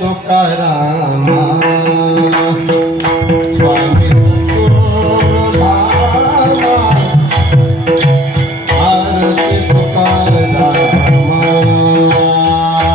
तुकाराम स्वामी आरती तुकाराम आरती तुकाराम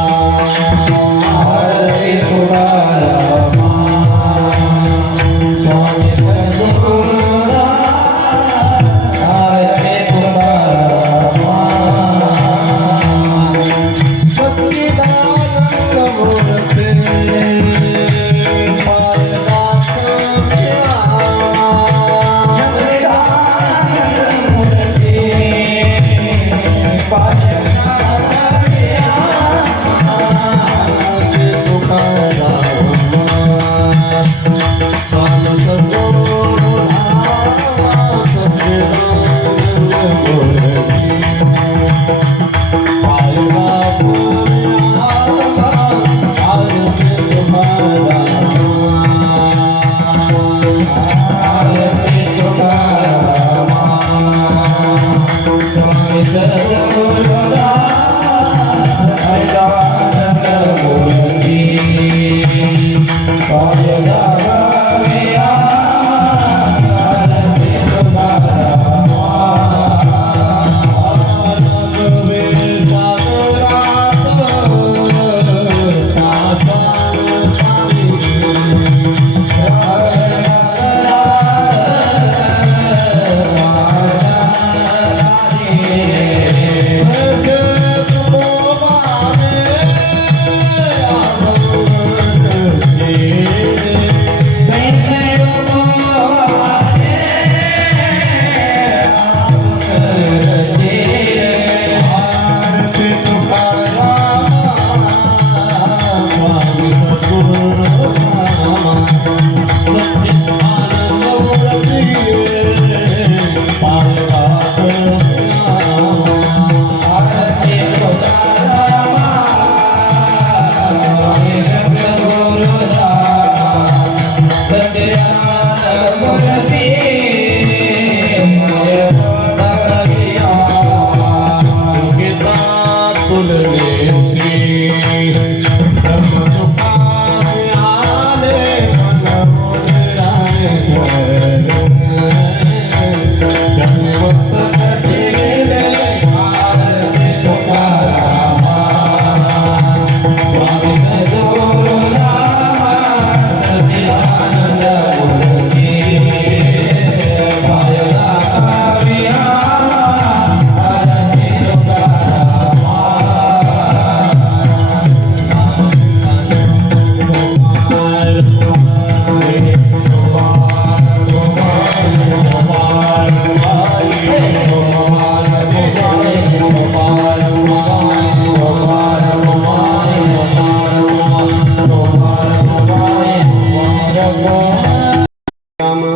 स्वामी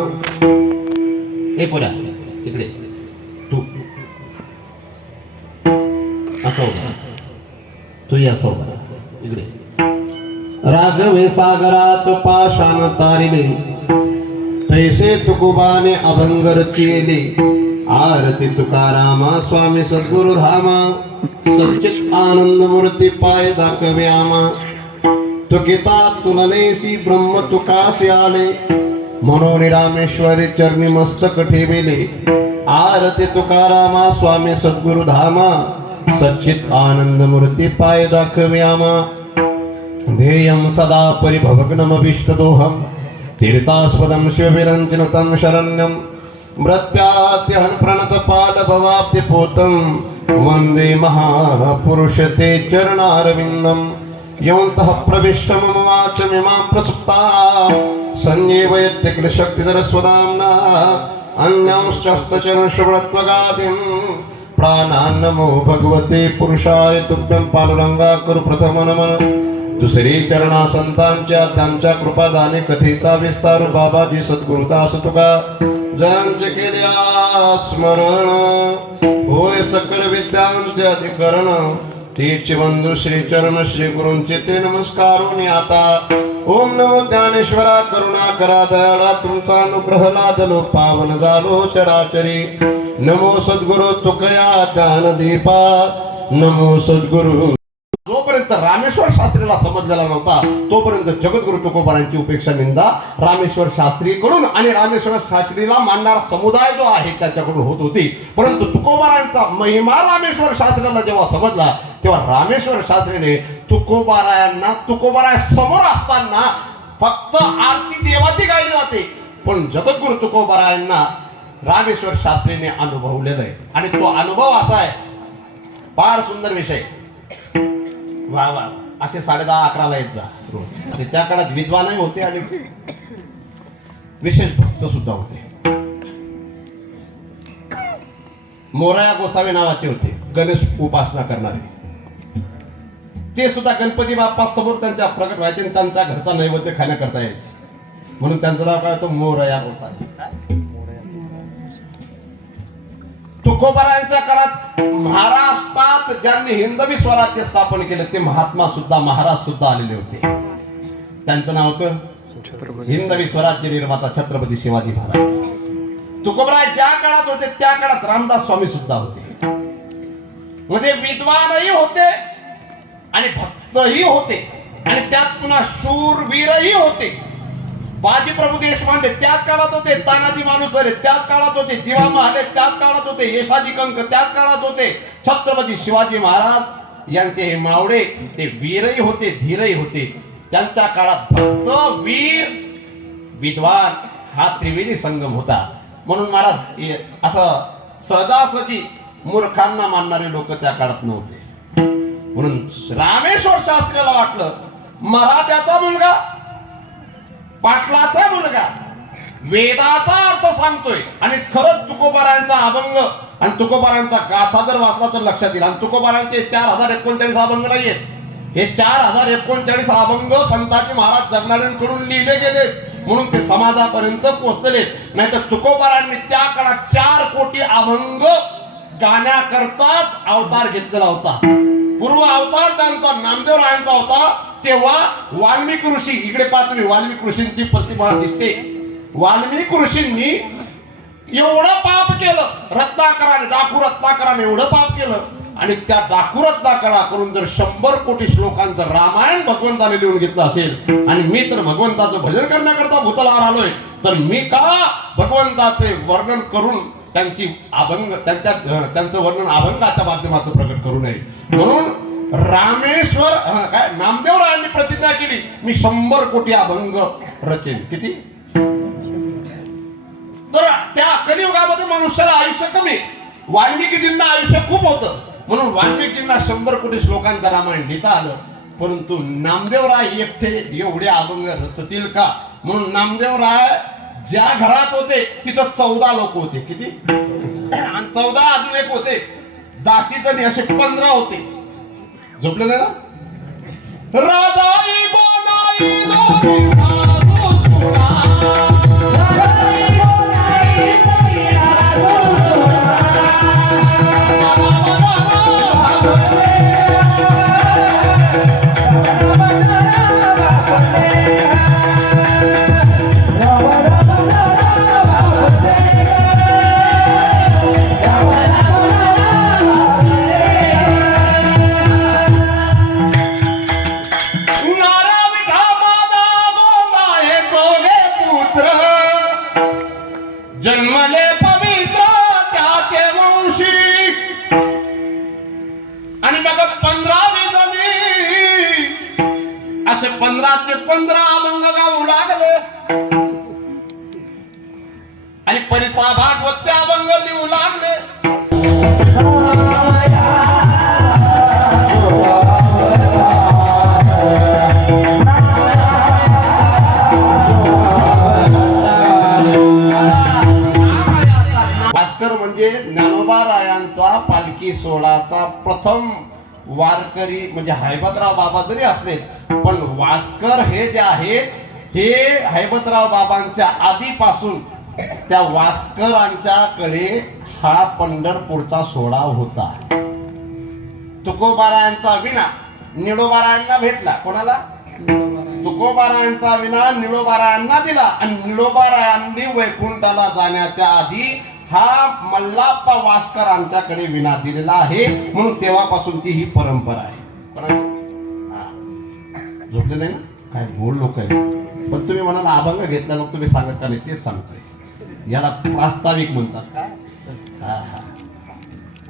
इकडे तू असो तू असो इकडे राघवे सागराच पाषाण तारिले तैसे तुकोबाने अभंग रचिले आरती तुकारामा स्वामी सद्गुरु धामा सच्चित आनंद मूर्ती पाय दाखवे आमा तुकिता तुलनेसी ब्रह्म तुकासे आले म्हणून रामेश्वरी चरणी मस्तक ठेविले आरती तुकारामा स्वामी सद्गुरु धामा सच्चित आनंद मूर्ती पाय दाखवे आमा ध्येयं सदा परिभवग्नमभीष्टदोहं तीर्थास्पदं शिवविरञ्जनतं शरण्यं मृत्यात्यहं प्रणतपादभवाब्धिपूतं वन्दे महापुरुषते चरणारविन्दं यौन्तः प्रविष्ट मम वाचमिमां प्रसुप्ता संजीवयत्य किल शक्तिधरस्वदाम्ना अन्यांश्चस्तचरणश्रवणत्वगादिं प्राणान्नमो भगवते पुरुषाय तुभ्यं पालुरंगा कुरु प्रथम नमन दुसरी चरणा संतांच्या त्यांच्या कृपादाने कथिता विस्तार बाबाजी सद्गुरुदास तुका ज्यांचे केल्या स्मरण होय सकळ विद्यांचे अधिकरण तीच बंधू श्री चरण श्री गुरूंचे ते नमस्कारोनी आता ओम नमो ज्ञानेश्वरा करुणा करा दयाळा तुमचा अनुग्रह लादलो पावन झालो चराचरी नमो सद्गुरु तुकया ज्ञान दीपा नमो सद्गुरु जोपर्यंत जोपर्यंत रामेश्वर शास्त्रीला समजलेला नव्हता तोपर्यंत जगद्गुरु तुकोबारायांची उपेक्षा निंदा रामेश्वर शास्त्रीकडून आणि रामेश्वर शास्त्रीला मानणारा समुदाय जो आहे त्याच्याकडून होत होती. परंतु तुकोबारायांचा महिमा रामेश्वर शास्त्रीला जेव्हा समजला तेव्हा रामेश्वर शास्त्रीने तुकोबाराया समोर असताना फक्त आरती देवाची गायली जाते, पण जगद्गुरु तुकोबारायांना रामेश्वर शास्त्रीने अनुभवलेलं आहे. आणि तो अनुभव असा आहे, फार सुंदर विषय. वा वा, असे 10:30-11ला येत जा रोज. आणि त्या काळात विद्वानही होते आणि विशेष भक्त सुद्धा होते. मोरया गोसावी नावाचे होते, गणेश उपासना करणारे. ते सुद्धा गणपती बाप्पा समोर त्यांच्या प्रकट व्हायचे आणि त्यांच्या घरचा नैवेद्य खाण्याकरता यायचे, म्हणून त्यांचं नाव काय होतं, मोरया गोसावी. तुकोबारायांच्या काळात महाराष्ट्रात ज्यांनी हिंदवी स्वराज्य स्थापन केलं ते महात्मा सुद्धा, महाराज सुद्धा आलेले होते. त्यांचं नाव होतं हिंदवी स्वराज्य निर्माता छत्रपती शिवाजी महाराज. तुकोबाराय ज्या काळात होते त्या काळात रामदास स्वामी सुद्धा होते. म्हणजे विद्वानही होते आणि भक्तही होते आणि त्यात पुन्हा शूरवीरही होते. बाजीप्रभू देशपांडे त्याच काळात होते, तानाजी मालुसरे त्याच काळात होते, जीवा महाले त्याच काळात होते, यशाजी कंक त्याच काळात होते. छत्रपती शिवाजी महाराज यांचे हे मावळे ते वीरही होते, धीरही होते. त्यांच्या काळात भक्त, वीर, विद्वान हा त्रिवेणी संगम होता. म्हणून महाराज असं सहजासहजी मूर्खांना मानणारे लोक त्या काळात नव्हते. म्हणून रामेश्वर शास्त्रीला वाटलं मराठ्याचा मुलगा, पाटलाचा मुलगा वेदाचा अर्थ सांगतोय आणि खरंच तुकोबारायांचा अभंग आणि तुकोबारायांचा गाथा जर वाचला तर लक्षात येईल. आणि तुकोबारायांचे 4039 अभंग नाहीयेत, हे 4039 अभंग संताजी महाराज जगनाऱ्यांकडून लिहिले गेले म्हणून ते समाजापर्यंत पोहोचले. नाहीतर तुकोबारायांनी त्या काळात 4 कोटी अभंग गाण्याकरताच अवतार घेतलेला होता. पूर्व अवतार त्यांचा नामदेवरायांचा होता. तेव्हा वाल्मिकी ऋषी, इकडे पाहा तुम्ही, वाल्मिकी ऋषींची प्रतिमा दिसते. वाल्मिकी ऋषींनी एवढं पाप केलं, रत्नाकराने, डाकू रत्नाकराने एवढं पाप केलं आणि त्या डाकू रत्नाकराकडून जर 100 कोटी श्लोकांचं रामायण भगवंताने लिहून घेतलं असेल आणि मी तर भगवंताचं भजन करण्याकरता भूतलावर आलोय, तर मी का भगवंताचे वर्णन करून त्यांची अभंग त्यांचं वर्णन अभंगाच्या माध्यमातून प्रकट करू नये. म्हणून रामेश्वर काय नामदेवरायांनी प्रतिज्ञा केली, मी 100 कोटी अभंग रचेन. किती? तर त्या कलियुगामध्ये मनुष्याला आयुष्य कमी, वाल्मिकीजींना आयुष्य खूप होतं म्हणून वाल्मिकींना 100 कोटी श्लोकांचं रामायण लिहिता आलं. परंतु नामदेवराय एकटे एवढे अभंग रचतील का? म्हणून नामदेवराय ज्या घरात होते तिथं 14 लोक होते. किती? आणि 14 अजून एक होते दासीजणी, असे 15 होते. झोपले ना? राधाई बोलाई दोरी साधू सुरा, राधाई बोलाई दोरी साधू सुरा, जन्मले पवित्र त्याचे वंशी. आणि बघा 15 जणी असे 15 ते 15 अभंग गाऊ लागले आणि परिसा भागवत अभंग लिहू लागले. भास्कर म्हणजे ज्ञानोबारायांचा पालखी सोहळाचा प्रथम वारकरी म्हणजे हैबतराव बाबा जरी असले, पण वास्कर हे जे आहेत हे हैबतराव बाबांच्या आधीपासून त्या वास्करांच्याकडे हा पंढरपूरचा सोहळा होता. तुकोबारायांचा विना निळोबारायांना भेटला. कोणाला? तुकोबारायांचा विना निळोबारायांना दिला आणि निळोबारायांनी वैकुंठाला जाण्याच्या आधी हा मल्लाप्पा वास्करांच्याकडे विना दिलेला आहे. म्हणून तेव्हापासूनची ही परंपरा आहे. झोपले नाही ना? काय गोड लोक आहे. पण तुम्ही म्हणाल अभंग घेतला मग तुम्ही सांगत का नाही तेच सांगतोय. याला प्रास्ताविक म्हणतात. काय हा हा.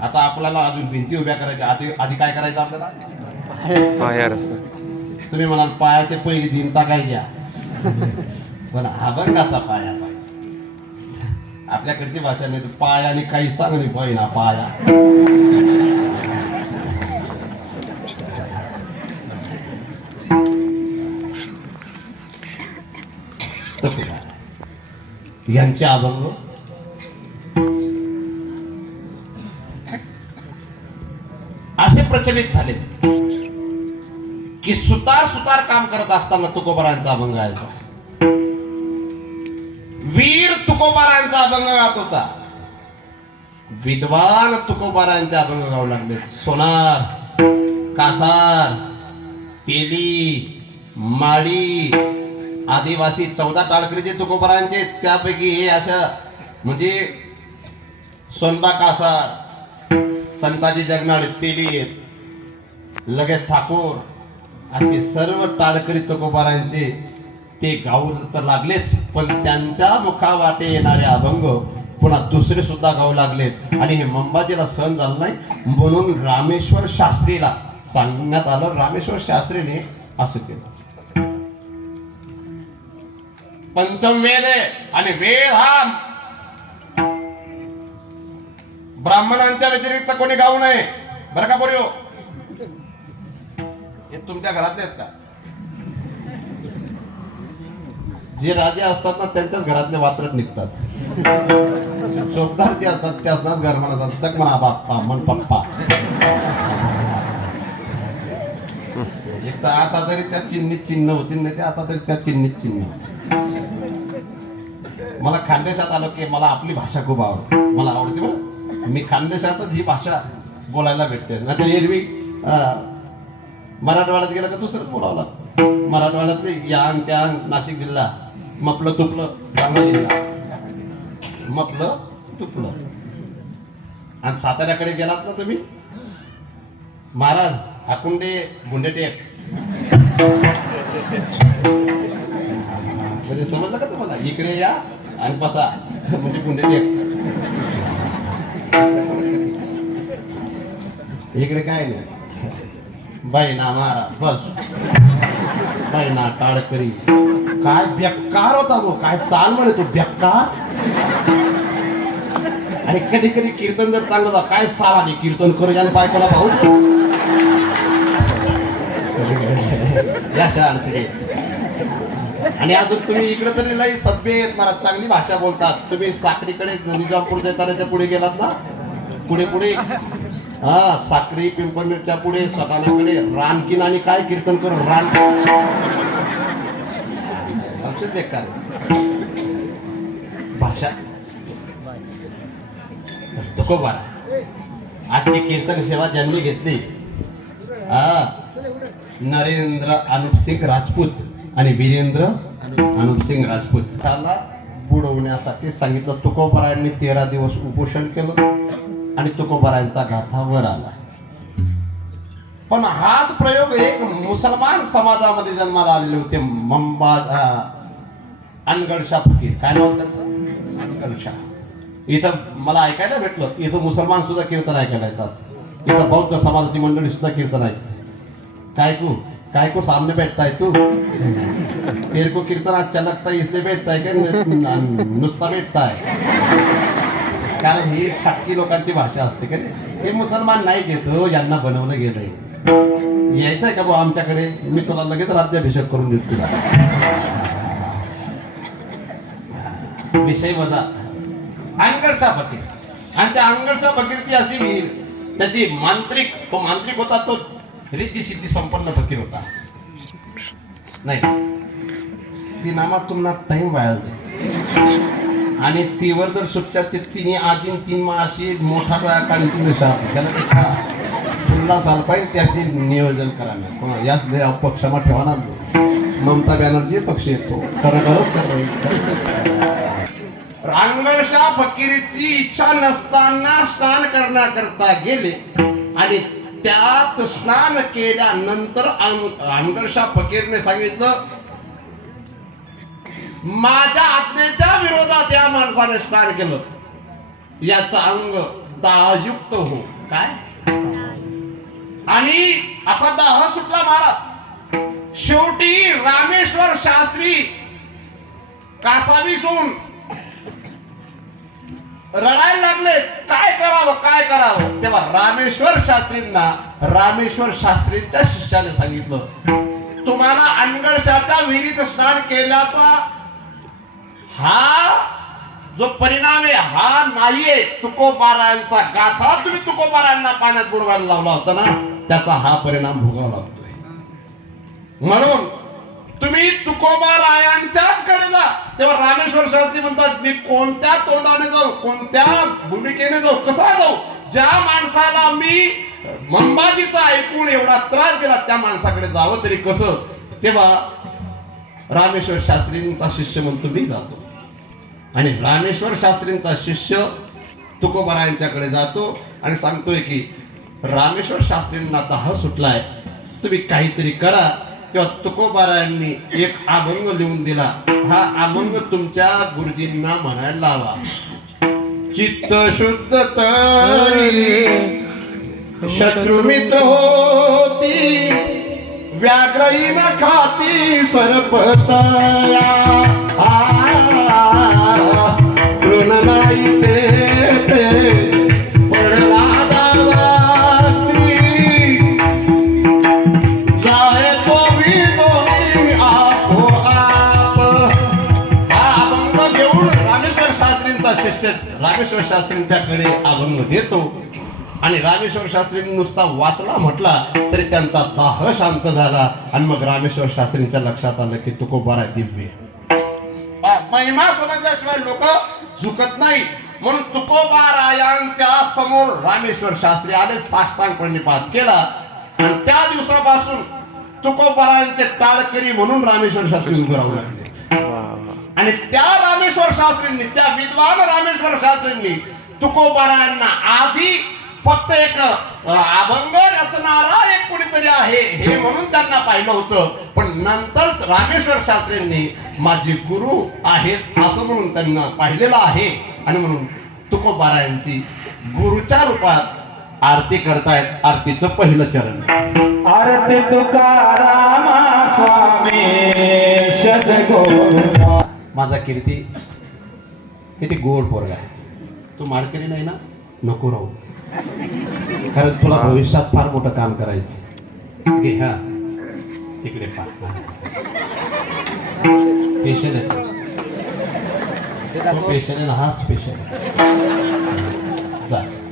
आता आपल्याला अजून भिंती उभ्या करायच्या. आधी आधी काय करायचं आपल्याला? पायार तुम्ही म्हणाल पायाचे पैकी दिनता काय घ्या. पण अभंगाचा पाया पाहिजे. आपल्याकडची भाषा नाही पाय आणि काही चांगली पाहिजे ना पाया. यांचे अभंग असे प्रचलित झाले की सुतार सुतार काम करत असताना तुकोबारांचा अभंग गायचा. वीर तुकोबारांचा अभंग गात होता. विद्वान तुकोबारांचे अभंग गाऊ लागले. सोनार, कासार, तेली, माळी, आदिवासी 14 टाळकरी जे तुकोबारांचे त्यापैकी हे असं म्हणजे सोनबा कासार, संताजी जगनाळे, तेली, लगेच ठाकूर असे सर्व टाळकरी तुकोबारांचे ते गाऊ तर लागलेच. पण त्यांच्या मुखावाटे येणारे अभंग पुन्हा दुसरे सुद्धा गाऊ लागलेत. आणि हे मंबाजीला सहन झालं नाही म्हणून रामेश्वर शास्त्रीला सांगण्यात आलं. रामेश्वर शास्त्रीने असं केलं. पंचम वेद आहे आणि वेद हा ब्राह्मणांच्या व्यतिरिक्त कोणी गाऊ नये बरं का पोरियो. हे तुमच्या घरातले आहेत का? जे राजे असतात ना त्यांच्याच घरातले वात्रट निघतात. चोपदार जे असतात ते असतात घर म्हणतात तक म्हणा बाप्पा मन पप्पा. एक तर आता तरी त्या चिन्हीत चिन्ह होतील नाही ते आता तरी त्या चिन्हीत चिन्ह. मला खानदेशात आलो की मला आपली भाषा खूप आवडते. मला आवडते बरं. मी खानदेशातच ही भाषा बोलायला भेटते. नाही तर एरवी मराठवाड्यात गेलं का दुसरंच बोलावं लागतं. मराठवाड्यातले यांग त्यांग नाशिक जिल्हा मपलं तुपलं जालना जिल्हा मपलं तुपलं. आणि साताऱ्याकडे गेलात ना तुम्ही महाराज हाकुंडे गुंडेटेक म्हणजे समजलं का तुम्हाला? इकडे या आणि बसा म्हणजे गुंडेटेक. इकडे काय नाही. बाई ना महाराज बस बाई ना टाळकरी. काय बेकार होता तो. काय चाल म्हणे तो बेकार. आणि कधी कधी कीर्तन जर चांगलं होतं काय साला नाही कीर्तन करू आणि बायकोला भाऊ या शाळेत. आणि अजून तुम्ही इकडे तरी लई सभ्य आहेत महाराज. चांगली भाषा बोलतात. तुम्ही साखरीकडे निजामपूर देतानाच्या पुढे गेलात ना पुढे पुढे हा साखरी पिंपळनेरच्या पुढे सटाण्याकडे रानकीन आणि काय कीर्तन करून रान बेकार भाषा. तुकोबारा आजची कीर्तन सेवा ज्यांनी घेतली नरेंद्र अनुपसिंग राजपूत आणि वीरेंद्र अनुपसिंग राजपूत त्याला बुडवण्यासाठी सांगितलं. तुकोबारायांनी 13 दिवस उपोषण केलं आणि तुकोबारायांचा गाथा वर आला. पण हाच प्रयोग एक मुसलमान समाजामध्ये जन्माला आलेले होते. अनगडशा फकीर. काय नाव त्यांचं? अनगडशा. इथं मला ऐकायला भेटलं इथं मुसलमान सुद्धा कीर्तन ऐकायला येतात. इथं बौद्ध समाजाची मंडळी सुद्धा कीर्तन ऐकतात. काय को सामने बैठता है तू? तेरे को कीर्तन अच्छा लगता है इसलिए बैठता है क्या नुसता बैठता है? कारण ही खाटकी लोकांची भाषा असते का. हे मुसलमान नाही घेतो यांना बनवलं गेलंय. यायचंय का भाऊ आमच्याकडे मी तुला लगेच राज्याभिषेक करून देतो तुला. विषय वजा अंगडशा फकीर. आणि त्या अंगडशा फकीरची अशी वीर त्याची मांत्रिक तो मांत्रिक होता. तो रिद्धी सिद्धी संपन्न फकीर होता. नाही ती नामात तुम्हाला टाइम वाया जाईल. आणि तीवर जर सुट्ट्या तिने आजीन 3 माशी मोठा काळी त्याला पुन्हा साल पाहिजे त्याचे नियोजन करा. याच अपक्षमा ठेवा ना. ममता बॅनर्जी पक्ष येतो अंगडशा फकीरीची इच्छा नसताना स्नान करण्याकरता गेले आणि त्यात स्नान केल्यानंतर अनगरशा फकीरने सांगितलं, माझ्या आज्ञेच्या विरोधात या माणसाने स्नान केलं, याचं अंग दाहयुक्त हो. काय? आणि असा दाह सुटला महाराज. शेवटी रामेश्वर शास्त्री कासावीसून रडायला लागले, काय करावं काय करावं. तेव्हा रामेश्वर शास्त्रींच्या शिष्याने सांगितलं, तुम्हाला अनगळशाच्या विहिरीत स्नान केल्याचा हा जो परिणाम आहे हा नाहीये तुकोबारायांचा. गाथा तुम्ही तुकोबारायांना पाण्यात बुडवायला लावला होता ना, त्याचा हा परिणाम भोगावा लागतोय. म्हणून तुम्ही तुकोबारायांच्याच कडे जा. तेव्हा रामेश्वर शास्त्री म्हणतात, मी कोणत्या तोंडाने जाऊ, कोणत्या भूमिकेने जाऊ, कसा जाऊ. ज्या माणसाला मी मंबाजीचा ऐकून एवढा त्रास दिला त्या माणसाकडे जावं तरी कसं. तेव्हा रामेश्वर शास्त्रींचा शिष्य म्हणतो, मी जातो. आणि रामेश्वर शास्त्रींचा शिष्य तुकोबारायांच्याकडे जातो आणि सांगतोय की रामेश्वर शास्त्रींना दाह सुटलाय, तुम्ही काहीतरी करा. तेव्हा तुकोबारायांनी एक अभंग लिहून दिला. हा अभंग तुमच्या गुरुजींना म्हणायला लावा. चित्त शुद्ध तरी शत्रुमित्र होती, व्याघ्रही न खाती सरपतया. तृण नाही देते पडला दावाती, जाय तो विनोदी आपोआप. हा अभंग घेऊन रामेश्वर शास्त्रींचा शिष्य रामेश्वर शास्त्रींच्याकडे अभंग देतो. आणि रामेश्वर शास्त्रींनी नुसता वाचला म्हटला तरी त्यांचा दाह शांत झाला. आणि मग रामेश्वर शास्त्रींच्या लक्षात आलं की तुकोबारा दिव्य महिमा समजल्याशिवाय लोक झुकत नाही. म्हणून तुकोबारायांच्या समोर रामेश्वर शास्त्री आले, साष्टांग प्रणिपात केला. आणि त्या दिवसापासून तुकोबारायांचे टाळकरी म्हणून रामेश्वर शास्त्री उभे राहू लागले. आणि त्या रामेश्वर शास्त्रींनी, त्या विद्वान रामेश्वर शास्त्रींनी तुकोबारायांना आधी फक्त एक अभंग रचणारा एक कोणीतरी आहे हे म्हणून त्यांना पाहिलं होतं. पण नंतर रामेश्वर शास्त्रींनी माझे गुरु आहेत असं म्हणून त्यांना पाहिलेलं आहे. आणि म्हणून तुकोबारायांची गुरुच्या रूपात आरती करतायत. आरतीचं पहिलं चरण. आरती तुकारामा स्वामी सद्गुरू. माझा कीर्ती किती गोड पोरगा आहे. तू माडकरी नाही ना, नको राहू, कारण तुला भविष्यात फार मोठं काम करायचं. घे हा तिकडे पेशंट आहे, पेशंट आहे ना, हा स्पेशल.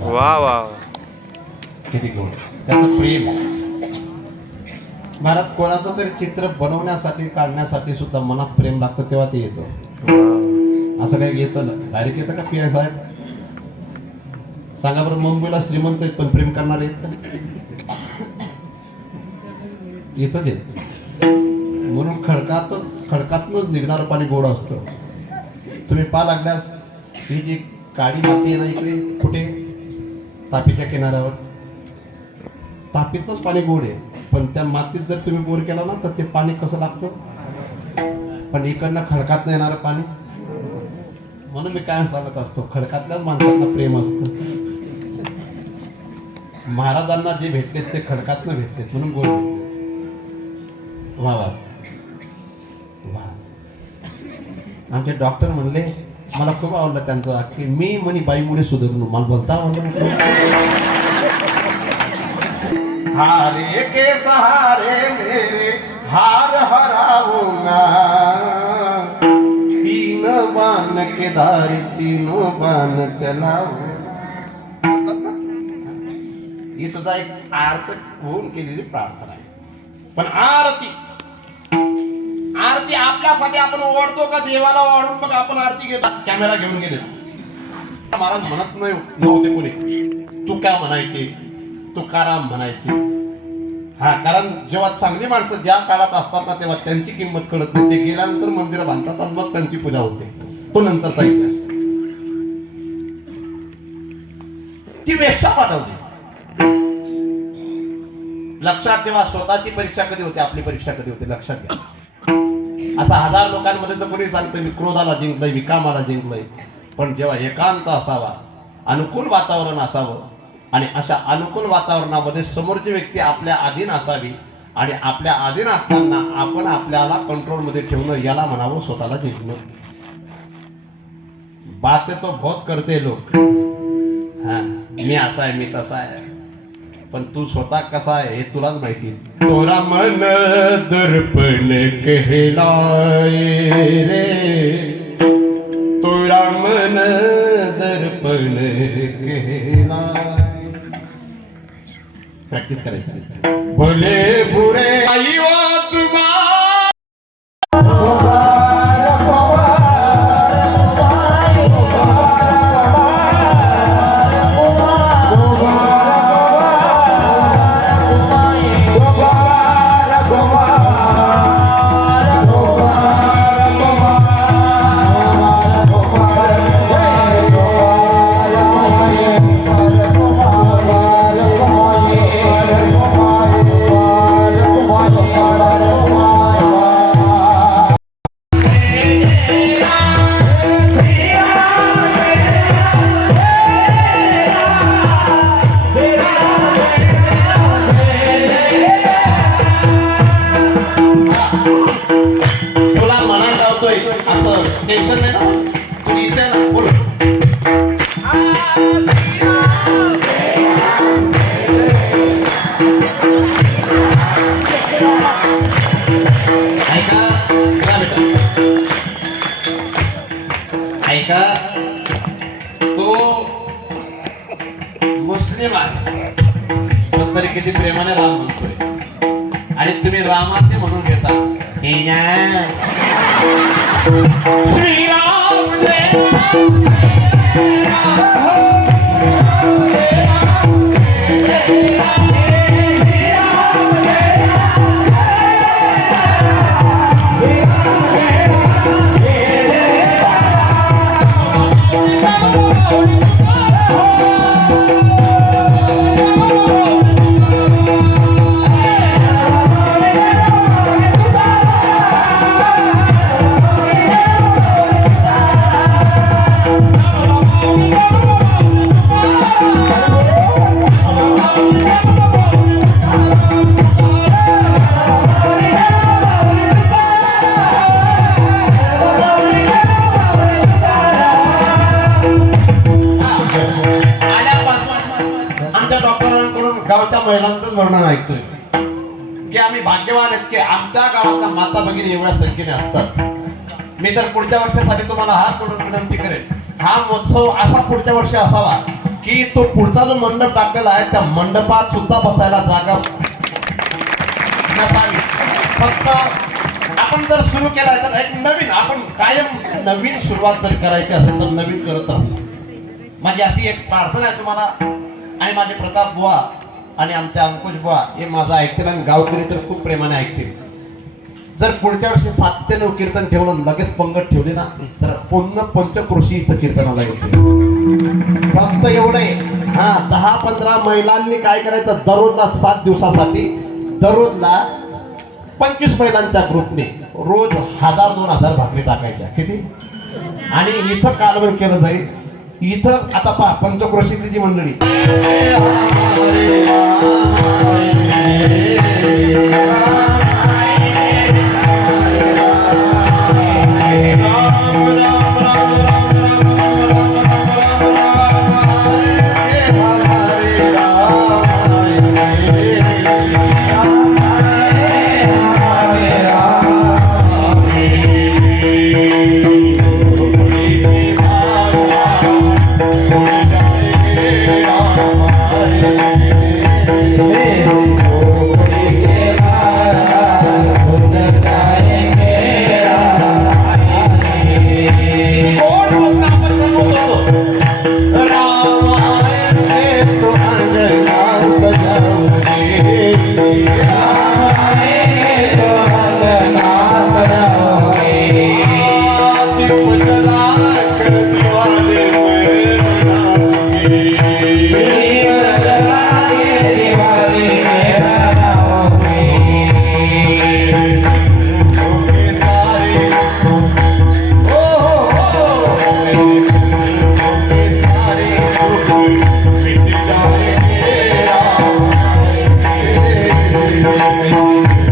वा वा, किती गोड त्याचं प्रेम. महाराज कोणाचं तरी चित्र बनवण्यासाठी काढण्यासाठी सुद्धा मनात प्रेम लागतं तेव्हा ते येतं. असं काही येतं ना डायरेक्ट येतं का? पी.आय. साहेब सांगा बरं, मुंबईला श्रीमंत आहेत पण प्रेम करणारे आहेत का? येतं ते. म्हणून खडकातूनच निघणारं पाणी गोड असतं. तुम्ही पा लागल्यास ही जी काळी माती आहे ना इकडे कुठे तापीच्या किनाऱ्यावर, तापीतच पाणी गोड आहे. पण त्या मातीत जर तुम्ही बोर केला ना तर ते पाणी कसं लागतं. पण इकडनं खडकात येणारं पाणी. म्हणून मी काय सांगत असतो, खडकातल्याच माणसाला प्रेम असतं. महाराजांना जे भेटलेत ते खडकातनं भेटलेत म्हणून गोड. वा वा वा. आमचे डॉक्टर म्हणले, मला खूप आवडलं त्यांचं की मी म्हणी बाईमुळे सुधारून मला बोलता आवडलं. हारे के सहारे मेरे हार हराऊंगा, तीन बाण के धारे तीनों बाण चलाऊ. ही सुद्धा एक अर्थ होऊन केलेली प्रार्थना आहे. पण आरती आपल्यासाठी आपण ओढतो का देवाला ओढून मग आपण आरती घेतो. कॅमेरा घेऊन गेले महाराज म्हणत नाही नव्हते कोणी. तू काय म्हणायचे, तुकाराम म्हणायचे. हा, कारण जेव्हा चांगली माणसं ज्या काळात असतात ना तेव्हा त्यांची किंमत कळत नाही. ते गेल्यानंतर मंदिरं बांधतात आणि मग त्यांची पूजा होते. तो नंतरचा इतिहास. ती वेश्या पाठवली. लक्षात ठेवा, स्वतःची परीक्षा कधी होते, आपली परीक्षा कधी होते, लक्षात घ्या. आता 1000 लोकांमध्ये तर कोणी सांगतं मी क्रोधाला जिंकलंय, मी कामाला जिंकलंय. पण जेव्हा एकांत असावा, अनुकूल वातावरण असावं आणि अशा अनुकूल वातावरणामध्ये समोरची व्यक्ती आपल्या अधीन असावी आणि आपल्या अधीन असताना आपण आपल्याला कंट्रोलमध्ये ठेवणं, याला म्हणावं स्वतःला जिंकणं. बात तो बहुत करते लोक, हा मी असा आहे, मी तसा आहे, पण तू स्वतः कसा आहे हे तुलाच माहिती. तोरा मन दर्पण कहलाए रे, तोरा मन दर्पण कहलाए. प्रॅक्टिस करायची. भले बुरे आईवा तुम्हा असं टेन्शन नाही ना, तुम्ही इथे ना बोल. ऐका ऐका, तो मुस्लिम आहे पण तरी किती प्रेमाने राम म्हणतोय आणि तुम्ही रामाचे म्हणून घेता. श्रीराम गावच्या महिलांचंच वर्णन ऐकतोय की आम्ही भाग्यवान आहेत की आमच्या गावातल्या माता भगिनी एवढ्या संख्येने असतात. मी तर पुढच्या वर्षासाठी तुम्हाला हात जोडून विनंती करेन, हा महोत्सव असा पुढच्या वर्षी असावा की तो पुढचा जो मंडप टाकलेला आहे त्या मंडपात सुद्धा बसायला जागा नसावी. फक्त आपण जर सुरू केला तर एक नवीन, आपण कायम नवीन सुरुवात जर करायची असेल तर नवीन करत राहा. माझी अशी एक प्रार्थना आहे तुम्हाला आणि माझे प्रताप बुवा आणि आमच्या अंकुश बुवा हे माझं ऐकतील आणि गावकरी तर खूप प्रेमाने ऐकतील. जर पुढच्या वर्षी 7 ते 9 कीर्तन ठेवलं, लगेच पंगत ठेवली ना तर पूर्ण पंचक्रोशी इथं कीर्तनाला येते. फक्त एवढं आहे, हा 10-15 महिलांनी काय करायचं, दररोजला 7 दिवसासाठी दररोजला 25 महिलांच्या ग्रुपने रोज 1000-2000 भाकरी टाकायच्या. किती? आणि इथं कालवण केलं जाईल. इथं आता पहा पंचक्रोशीतली जी मंडळी Hey, कशी